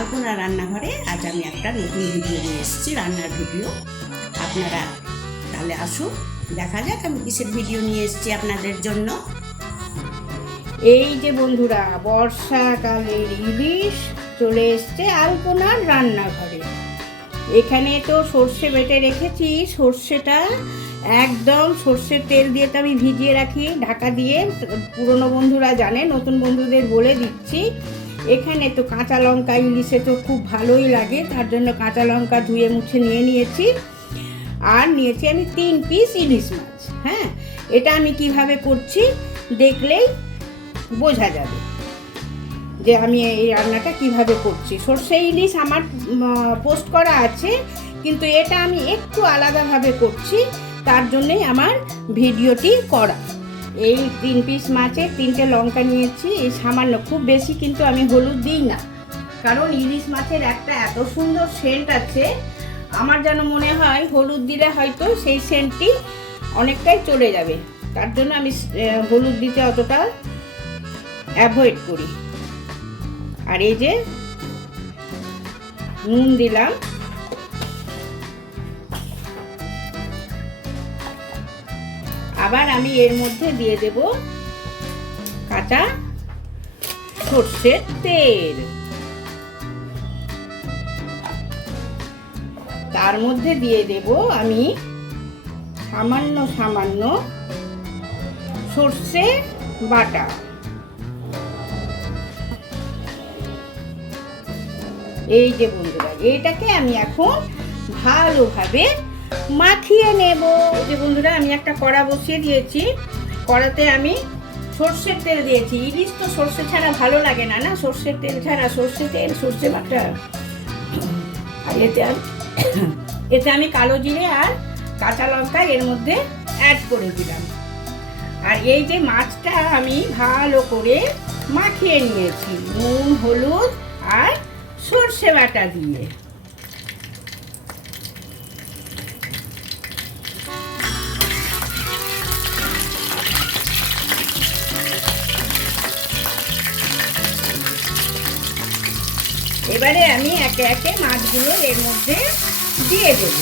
আলপনা রান্নাঘরে আজ আমি একটা নতুন ভিডিও নিয়ে এসেছি, রান্নার ভিডিও। আপনারা তাহলে আসুন, দেখা যাক আমি কিসের ভিডিও নিয়ে এসেছি আপনাদের জন্য। এই যে বন্ধুরা, বর্ষাকালের ইলিশ চলে এসছে আলপনার রান্নাঘরে। এখানে তো সর্ষে বেটে রেখেছি। সর্ষেটা একদম সর্ষের তেল দিয়ে তো আমি ভিজিয়ে রাখি ঢাকা দিয়ে। পুরনো বন্ধুরা জানে, নতুন বন্ধুদের বলে দিচ্ছি। এখানে তো কাঁচা লঙ্কা, ইলিশে তো খুব ভালোই লাগে, তার জন্য কাঁচা লঙ্কা ধুয়ে মুছে নিয়ে নিয়েছি। আর নিয়েছি আমি 3 পিস ইলিশ মাছ। হ্যাঁ, এটা আমি কিভাবে করছি দেখলেই বোঝা যাবে যে আমি এই রান্নাটা কিভাবে করছি। সর্ষে ইলিশ আমার পোস্ট করা আছে, কিন্তু এটা আমি একটু আলাদাভাবে করছি, তার জন্যই আমার ভিডিওটি করা। এই 3 পিস মাছে 3টে লঙ্কা নিয়েছি, এই সামান্য, খুব বেশি কিন্তু আমি হলুদ দিই না, কারণ ইলিশ মাছের একটা এত সুন্দর সেন্ট আছে, আমার যেন মনে হয় হলুদ দিলে হয়তো সেই সেন্টটি অনেকটাই চলে যাবে, তার জন্য আমি হলুদ দিতে অতটা অ্যাভয়েড করি। আর এই যে নুন দিলাম, আবার আমি এর মধ্যে দিয়ে দেব কাঁচা সর্ষের তেল, তার মধ্যে দিয়ে দেব আমি সামান্য সামান্য সর্ষে বাটা। এই যে বন্ধুরা, এইটাকে আমি এখন ভালোভাবে মাখিয়ে নেব। যে বন্ধুরা, আমি একটা কড়া বসিয়ে দিয়েছি, কড়াতে আমি সর্ষের তেল দিয়েছি। ইলিশ তো সর্ষে ছাড়া ভালো লাগে না, না সর্ষের তেল ছাড়া, সর্ষে তেল, সর্ষে বাটা। আর এতে আমি কালো জিরে আর কাঁচা লঙ্কা এর মধ্যে অ্যাড করে দিলাম। আর এই যে মাছটা আমি ভালো করে মাখিয়ে নিয়েছি নুন, হলুদ আর সর্ষে বাটা দিয়ে। এবারে আমি একে একে মাছগুলো এর মধ্যে দিয়ে দেব।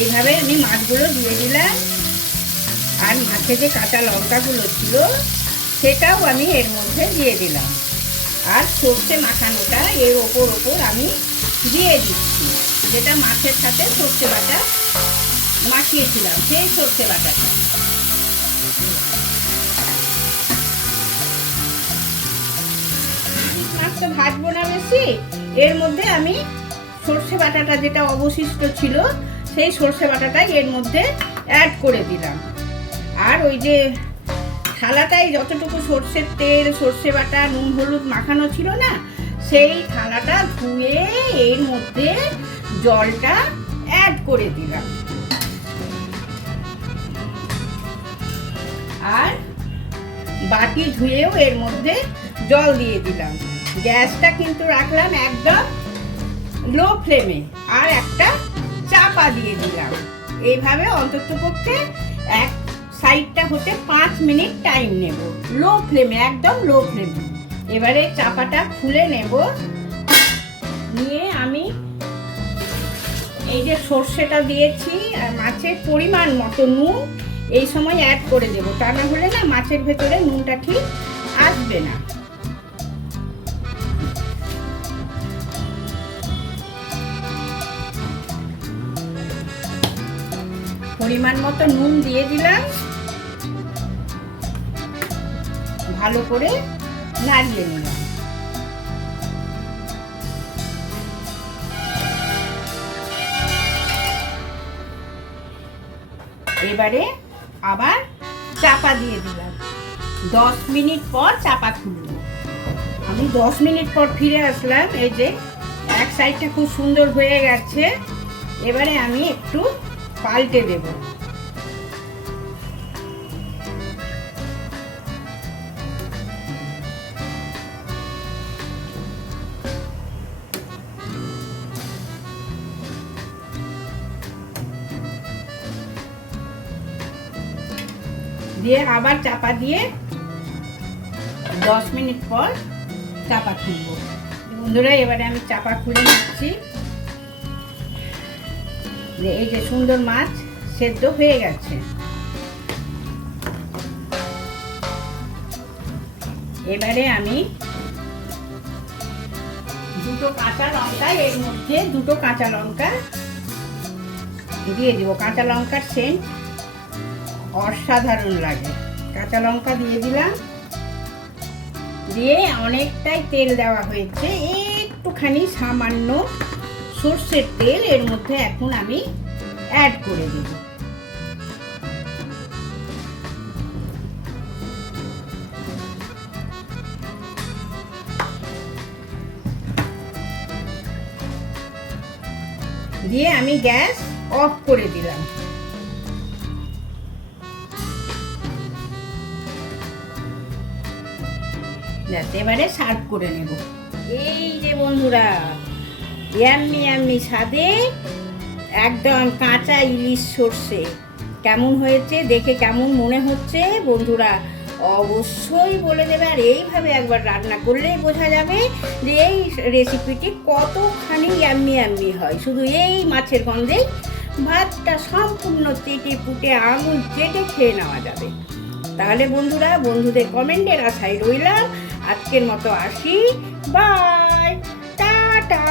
এইভাবে আমি মাছগুলো দিয়ে দিলাম। আর মাছে যে কাঁচা লঙ্কাগুলো ছিল সেটাও আমি এর মধ্যে দিয়ে দিলাম। আর সর্ষে মাখানোটা এর ওপর আমি দিয়ে দিচ্ছি, যেটা মাছের সাথে সর্ষে বাটা মাখিয়েছিলাম, সেই সর্ষে বাটাটা। মাছটা ভাজবো না বেশি, এর মধ্যে আমি সর্ষে বাটাটা যেটা অবশিষ্ট ছিল সেই সর্ষে বাটাটাই এর মধ্যে অ্যাড করে দিলাম। আর ওই যে থালাটায় যতটুকু সর্ষের তেল, সর্ষে বাটা, নুন, হলুদ মাখানো ছিল না, সেই থালাটা ধুয়ে এর মধ্যে জলটা অ্যাড করে দিলাম। আর বাটি ধুয়েও এর মধ্যে জল দিয়ে দিলাম। গ্যাসটা কিন্তু রাখলাম একদম লো ফ্লেমে, আর একটা চাপা দিয়ে দিলাম। এইভাবে অন্ততপক্ষে এক সাইডটা হতে 5 মিনিট টাইম নেব, লো ফ্লেমে, একদম লো ফ্লেমে। এবারে চাপাটা খুলে নেব, নিয়ে আমি এই যে সর্ষেটা দিয়েছি আর মাছের পরিমাণ মতো নুন এই সময় অ্যাড করে দেব, তা না হলে না মাছের ভেতরে নুনটা ঠিক আসবে না। পরিমাণ মতো নুন দিয়ে দিলাম, ভালো করে নাড়িয়ে নিলাম। এবারে আবার চাপা দিয়ে দিলাম। 10 মিনিট পর চাপা খুলব। আমি 10 মিনিট পর ফিরে আসলাম। এই যে এক সাইডটা খুব সুন্দর হয়ে গেছে। এবারে আমি একটু পাল্টে দেব। দিয়ে আবার চাপা দিয়ে 10 মিনিট পর চাপা খুলবো। বন্ধুরা এবারে আমি চাপা খুলে নিচ্ছি। এই যে সুন্দর মাছ সেদ্ধ হয়ে গেছে। এবারে আমি দুটো কাঁচা লঙ্কা, এর মধ্যে দুটো কাঁচা লঙ্কা দিয়ে দিব। কাঁচা লঙ্কার সেন্ট অসাধারণ লাগে। কাঁচা লঙ্কা দিয়ে দিলাম, দিয়ে অনেকটাই তেল দেওয়া হয়েছে। একটুখানি সামান্য সর্ষের তেল এর মধ্যে এখন আমি অ্যাড করে দেব। দিয়ে আমি গ্যাস অফ করে দিলাম। এবারে সার্ভ করে নেব। এই যে বন্ধুরা, ইয়াম্মি ইয়াম্মি স্বাদে একদম কাঁচা ইলিশ সর্ষে কেমন হয়েছে, দেখে কেমন মনে হচ্ছে বন্ধুরা অবশ্যই বলে দেবে। আর এইভাবে একবার রান্না করলেই বোঝা যাবে যে এই রেসিপিটি কতখানি ইয়াম্মি ইয়াম্মি হয়। শুধু এই মাছের গন্ধেই ভাতটা সম্পূর্ণ চেটে পুটে আঙুল চেটে খেয়ে নেওয়া যাবে। তাহলে বন্ধুরা, বন্ধুদের কমেন্টের আশায় রইলাম। আজকের মতো আসি, বাই, টাটা।